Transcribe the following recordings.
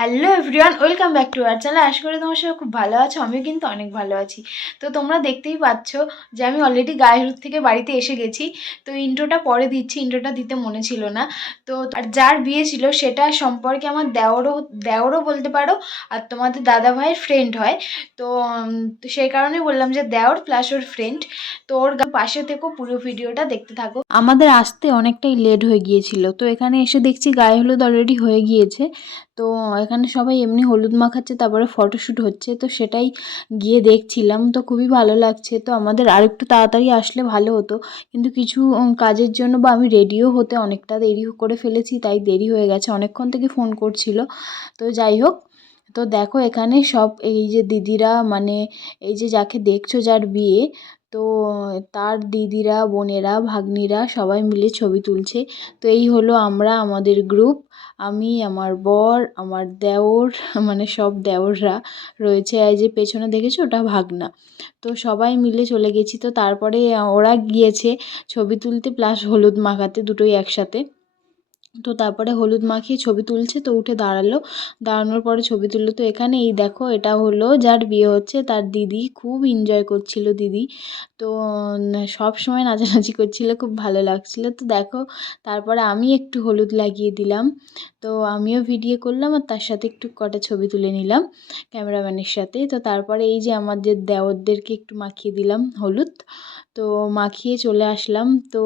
Hello everyone welcome back to our channel আশা করি তোমার সবাই খুব ভালো আছো, আমিও কিন্তু অনেক ভালো আছি। তো তোমরা দেখতেই পাচ্ছ যে আমি অলরেডি গায়ে হলুদ থেকে বাড়িতে এসে গেছি। তো ইন্ট্রোটা পরে দিচ্ছি, ইন্ট্রোটা দিতে মনে ছিল না। তো আর যার বিয়ে ছিল সেটা সম্পর্কে আমার দেওরও দেওরও বলতে পারো আর তোমাদের দাদা ভাইয়ের ফ্রেন্ড হয়। তো সেই কারণে বললাম যে দেওর প্লাস ওর ফ্রেন্ড তো ওর পাশে থেকেও পুরো ভিডিওটা দেখতে থাকো। আমাদের আসতে অনেকটাই লেট হয়ে গিয়েছিল। তো এখানে এসে দেখছি গায়ে হলুদ অলরেডি হয়ে গিয়েছে। তো এখানে সবাই এমনি হলুদ মাখাচ্ছে, তারপরে ফটোশ্যুট হচ্ছে, তো সেটাই গিয়ে দেখছিলাম। তো খুবই ভালো লাগছে। তো আমাদের আরেকটু তাড়াতাড়ি আসলে ভালো হতো। কিন্তু কিছু কাজের জন্য বা আমি রেডিও হতে অনেকটা দেরি করে ফেলেছি, তাই দেরি হয়ে গেছে। অনেকক্ষণ থেকে ফোন করছিল। তো যাই হোক, তো দেখো এখানে সব এই যে দিদিরা মানে এই যে যাকে দেখছ যার বিয়ে তো তার দিদিরা, বোনেরা, ভাগ্নিরা সবাই মিলে ছবি তুলছে। তো এই হলো আমরা, আমাদের গ্রুপ আমি, আমার বর, আমার দেওর মানে সব দেওররা রয়েছে। এই যে পেছনে দেখেছ, ওটা ভাগনা। তো সবাই মিলে চলে গেছি। তো তারপরে ওরা গিয়েছে ছবি তুলতে প্লাস হলুদ মাখাতে, দুটোই একসাথে। তো তারপরে হলুদ মাখিয়ে ছবি তুলছে, তো উঠে দাঁড়াল। দাঁড়ানোর পরে ছবি তুললো তো এখানে। এই দেখো, এটা হলো যার বিয়ে হচ্ছে, তার দিদি। খুব এনজয় করছিল দিদি। তো সব সময় নাচানাচি করছিল, খুব ভালো লাগছিল। তো দেখো, তারপরে আমি একটু হলুদ লাগিয়ে দিলাম। তো আমিও ভিডিও করলাম আর তার সাথে একটু কটা ছবি তুলে নিলাম ক্যামেরাম্যানের সাথে। তো তারপরে এই যে আমাদের দেওরদেরকে একটু মাখিয়ে দিলাম হলুদ, তো মাখিয়ে চলে আসলাম। তো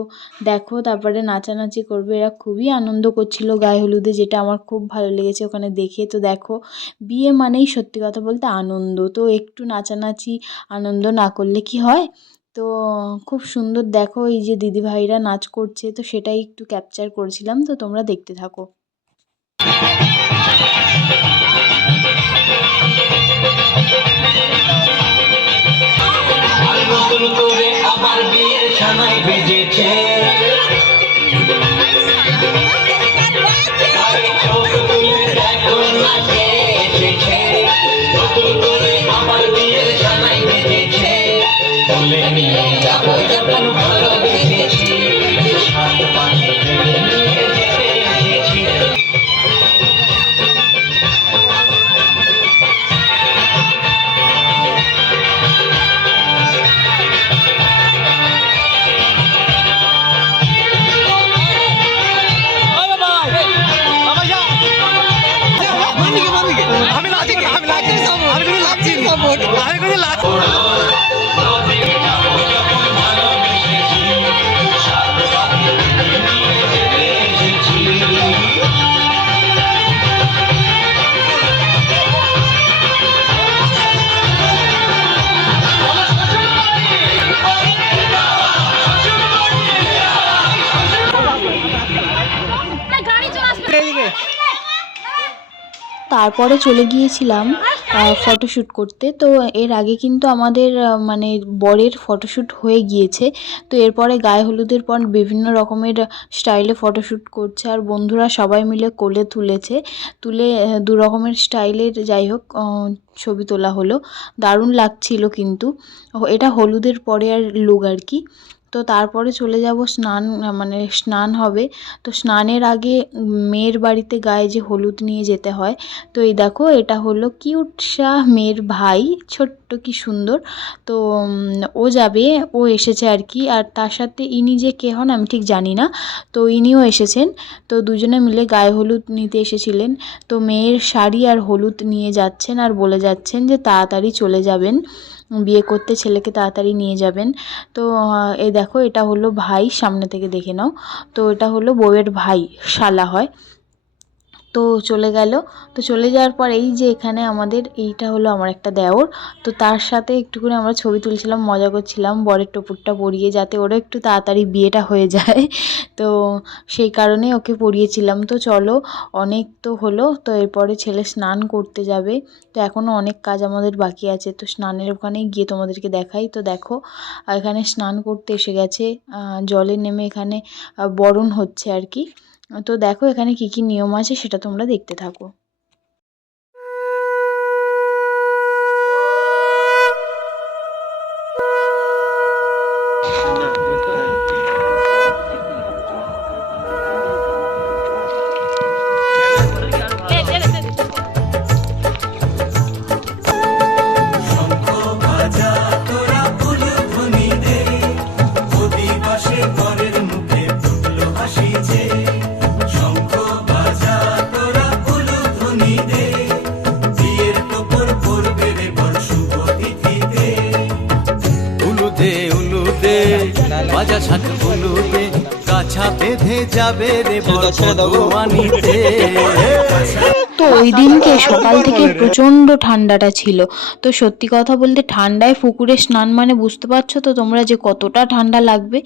দেখো, তারপরে নাচানাচি করবে এরা, খুবই আনন্দ করছিল গায়ে হলুদে, যেটা আমার খুব ভালো লেগেছে ওখানে দেখে। তো দেখো, বিয়ে মানেই সত্যি কথা বলতে আনন্দ। তো একটু নাচানাচি আনন্দ না করলে কি হয়? তো খুব সুন্দর দেখো এই যে দিদিভাইরা নাচ করছে, তো সেটাই একটু ক্যাপচার করেছিলাম। তো তোমরা দেখতে থাকো। আমার বিয়ের সাপোর্ট আমি কিন্তু লাচি তারপরে চলে গিয়েছিলাম ফটোশ্যুট করতে। তো এর আগে কিন্তু আমাদের মানে বরের ফটোশ্যুট হয়ে গিয়েছে। তো এরপরে গায়ে হলুদের পর বিভিন্ন রকমের স্টাইলে ফটোশ্যুট করছে আর বন্ধুরা সবাই মিলে কোলে তুলেছে। তুলে দু রকমের স্টাইলের যাই হোক ছবি তোলা হলো। দারুণ লাগছিল কিন্তু। এটা হলুদের পরে আর লুক আর কি। তো তারপরে চলে যাব স্নান মানে স্নান হবে। তো স্নানের আগে মেয়ের বাড়িতে গায়ে যে হলুদ নিয়ে যেতে হয়। তো এই দেখো, এটা হলো কিউট শাহ মেয়ের ভাই ছোট্ট কি সুন্দর। তো ও যাবে, ও এসেছে আর কি। আর তার সাথে ইনি যে কে হন আমি ঠিক জানি না। তো ইনিও এসেছেন। তো দুজনে মিলে গায়ে হলুদ নিতে এসেছিলেন। তো মেয়ের শাড়ি আর হলুদ নিয়ে যাচ্ছেন আর বলে যাচ্ছেন যে তাড়াতাড়ি চলে যাবেন। বিয়ে করতে ছেলেকে তাড়াতাড়ি নিয়ে যাবেন। তো এই দেখো এটা হলো ভাই, সামনে থেকে দেখে নাও। তো এটা হলো বউয়ের ভাই, শালা হয়। তো চলে গেল। তো চলে যাওয়ার পর এই যে এখানে আমাদের এইটা হলো আমার একটা দেওর। তো তার সাথে একটুখানি আমরা ছবি তুলছিলাম, মজা করছিলাম, বরের টপুরটা পরিয়ে যাতে ওরও একটু তাড়াতাড়ি বিয়েটা হয়ে যায়। তো সেই কারণে ওকে পরিয়েছিলাম। তো চলো, অনেক তো হলো, তো এরপরে ছেলে স্নান করতে যাবে। তো এখনও অনেক কাজ আমাদের বাকি আছে। তো স্নানের ওখানে গিয়ে তোমাদেরকে দেখাই। তো দেখো, এখানে স্নান করতে এসে গেছে। জলে নেমে এখানে বরণ হচ্ছে আর কি। তো দেখো এখানে কী কী নিয়ম আছে সেটা তোমরা দেখতে থাকো। বাজা শাক ফুলুতে কাছা বেঁধে যাবে রে বড় আনিতে তো ওই দিনকে সকাল থেকে প্রচণ্ড ঠান্ডাটা ছিল। তো সত্যি কথা বলতে ঠান্ডায় পুকুরে স্নান মানে বুঝতে পারছ তো তোমরা যে কতটা ঠান্ডা লাগবে?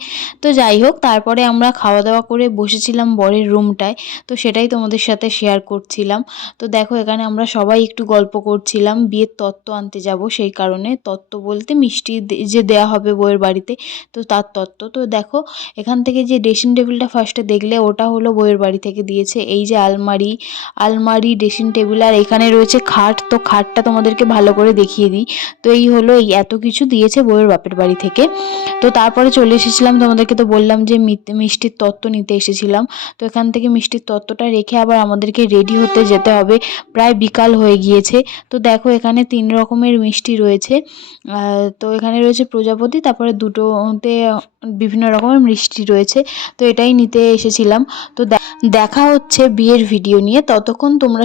তো যাই হোক, তারপরে আমরা খাওয়া দাওয়া করে বসেছিলাম বরের রুমটায়। তো সেটাই তোমাদের সাথে শেয়ার করছিলাম। তো দেখো, এখানে আমরা সবাই একটু গল্প করছিলাম, বিয়ের তত্ত্ব আনতে যাব সেই কারণে। তত্ত্ব বলতে মিষ্টি যে দেয়া হবে বইয়ের বাড়িতে, তো তার তত্ত্ব। তো দেখো, এখান থেকে যে ড্রেসিং টেবিলটা ফার্স্টে দেখলে ওটা হলো বউয়ের বাড়ি থেকে দিয়েছে। এই যে আলমারি আলমারি ড্রেসিং টেবিল আর এখানে রয়েছে খাট। তো খাটটা তোমাদেরকে ভালো করে দেখিয়ে দিই। তো এই হলো এই এত কিছু দিয়েছে বউয়ের বাপের বাড়ি থেকে। তো তারপরে চলে এসেছিলাম, তোমাদেরকে তো বললাম যে মিষ্টির তত্ত্ব নিতে এসেছিলাম। তো এখান থেকে মিষ্টির তত্ত্বটা রেখে আবার আমাদেরকে রেডি হতে যেতে হবে। প্রায় বিকাল হয়ে গিয়েছে। তো দেখো এখানে তিন রকমের মিষ্টি রয়েছে। তো এখানে রয়েছে প্রজাপতি, তারপরে দুটোতে বিভিন্ন রকমের মিষ্টি রয়েছে। তো এটাই নিতে এসেছিলাম। তো দেখা হচ্ছে বিয়ের ভিডিও নিয়ে। ততক্ষণ তোমরা